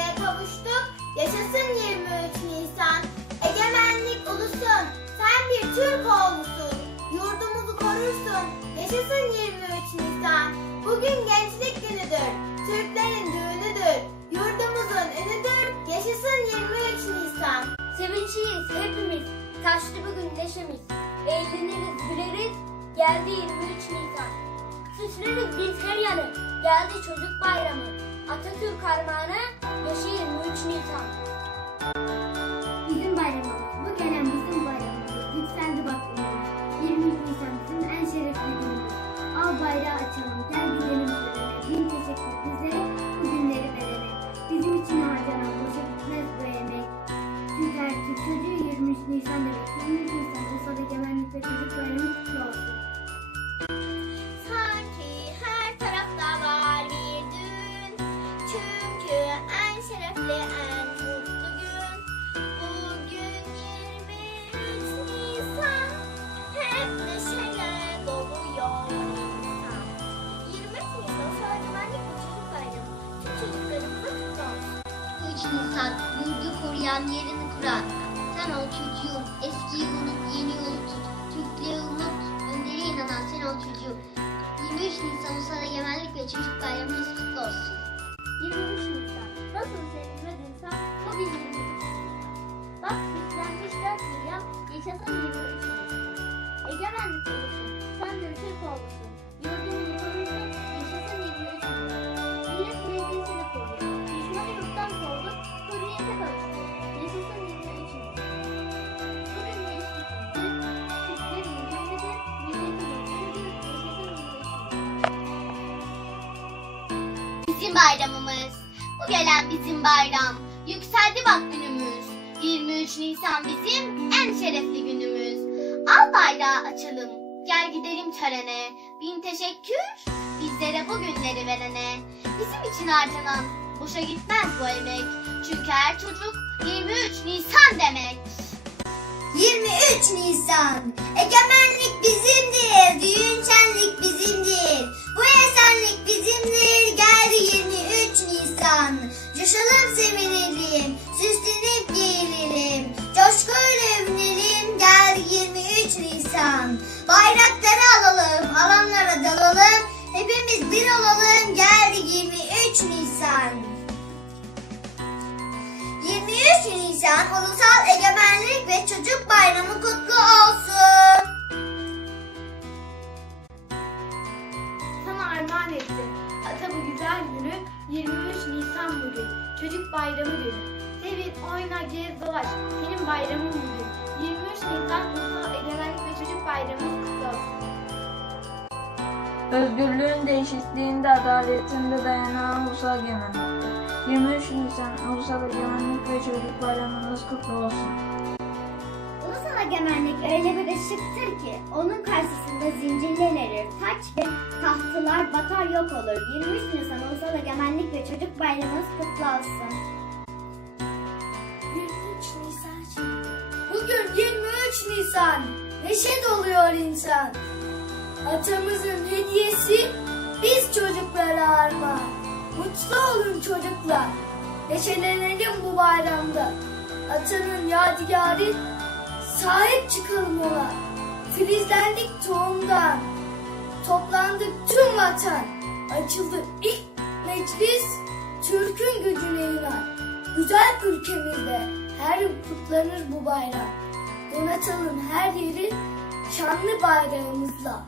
Özgürlüğe kavuştuk. Yaşasın 23 Nisan. Egemenlik ulusun. Sen bir Türk oğlusun. Yurdumuzu korursun. Yaşasın 23 Nisan. Bugün gençlik günüdür. Türklerin düğünüdür. Yurdumuzun ünüdür. Yaşasın 23 Nisan. Sevinçliyiz hepimiz. Taşlı bugün neşemiz. Eğleniriz, güleriz. Geldi 23 Nisan. Süsleriz biz her yanı. Geldi çocuk bayramı. Atatürk armağanı. Yaşı 23 Nisan. Bizim bayramımız, en mutlu gün. Bugün 23 Nisan. Hep neşeyle doluyor insan. 23 Nisan Söylemenlik ve Çocuk Bayramı Tüm çocuklarımıza kutlu olsun. 3 Nisan yurdu koruyan yerini kuran. Sen ol çocuğum, Bizim bayramımız. Bu gelen bizim bayram. Yükseldi bak günümüz. 23 Nisan bizim en şerefli günümüz. Al bayrağı açalım. Gel gidelim törene. Bin teşekkür bizlere bu günleri verene. Bizim için harcanan boşa gitmez bu emek. Çünkü her çocuk 23 Nisan demek. 23 Nisan 23 Nisan. 23 Nisan Ulusal Egemenlik ve Çocuk Bayramı kutlu olsun. Sana armağan ettim. Ata bu güzel günü 23 Nisan bugün. Çocuk bayramı günü. Sevin, oyna, gez, dolaş. Senin bayramın bugün. 23 Nisan Ulusal Egemenlik ve Çocuk Bayramı kutlu olsun. Özgürlüğün de eşitliğinde, adaletinde dayanan ulusal egemenliktir. 23 Nisan Ulusal Egemenlik ve Çocuk Bayramınız kutlu olsun. Ulusal egemenlik öyle bir ışıktır ki onun karşısında zincirler erir, taç ve tahtlar batar yok olur. 23 Nisan Ulusal Egemenlik ve Çocuk Bayramınız kutlu olsun. 23 Nisan Bugün 23 Nisan. Neşe doluyor insan. Atamızın hediyesi biz çocuklara armağan. Mutlu olun çocuklar. Neşelenelim bu bayramda. Atanın yadigarı sahip çıkalım ona. Filizlendik tohumdan. Toplandık tüm vatan. Açıldı ilk meclis. Türk'ün gücüne inan. Güzel ülkemizde her yıl kutlanır bu bayram. Donatalım her yeri şanlı bayrağımızla.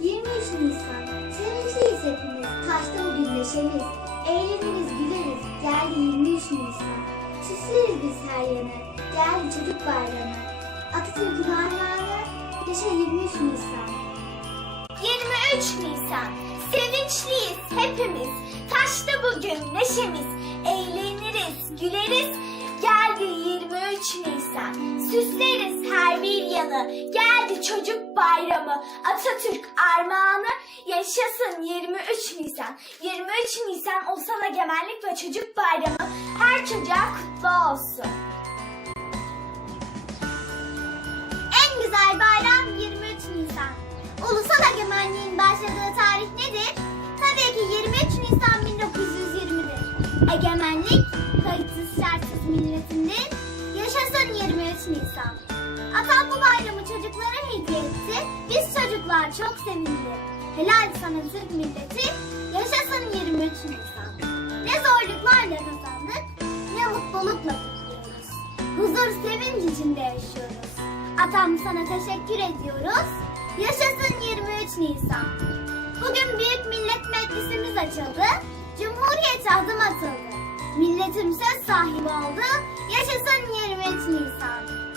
23 Nisan. Sevinçliyiz hepimiz. Taşta bugün neşemiz. Eğleniriz, güleriz. Geldi 23 Nisan. Süsleriz biz her yanı. Geldi çocuk bayramı. Atatürk'ün armağanı. Yaşa 23 Nisan. 23 Nisan. Sevinçliyiz hepimiz. Taşta bugün neşemiz. Eğleniriz, güleriz. Geldi 23 13 Nisan süsleriz her bir yanı. Geldi çocuk bayramı. Atatürk armağanı. Yaşasın 23 Nisan. 23 Nisan ulusal egemenlik ve çocuk bayramı. Her çocuğa kutlu olsun. En güzel bayram 23 Nisan. Ulusal egemenliğin başladığı tarih nedir? Tabii ki 23 Nisan 1920'dir Egemenlik 25 Nisan. Atam bu bayramı çocuklara hediye etti. Biz çocuklar çok sevindi. Helal sana Türk milleti. Yaşasın 23 Nisan. Ne zorluklarla kazandık, ne mutlulukla kutluyoruz. Huzur sevinç içinde yaşıyoruz. Atam sana teşekkür ediyoruz. Yaşasın 23 Nisan. Bugün Büyük Millet Meclisimiz açıldı. Cumhuriyet adım atıldı. Milletim söz sahibi oldu. Yaşasın 23 Nisan.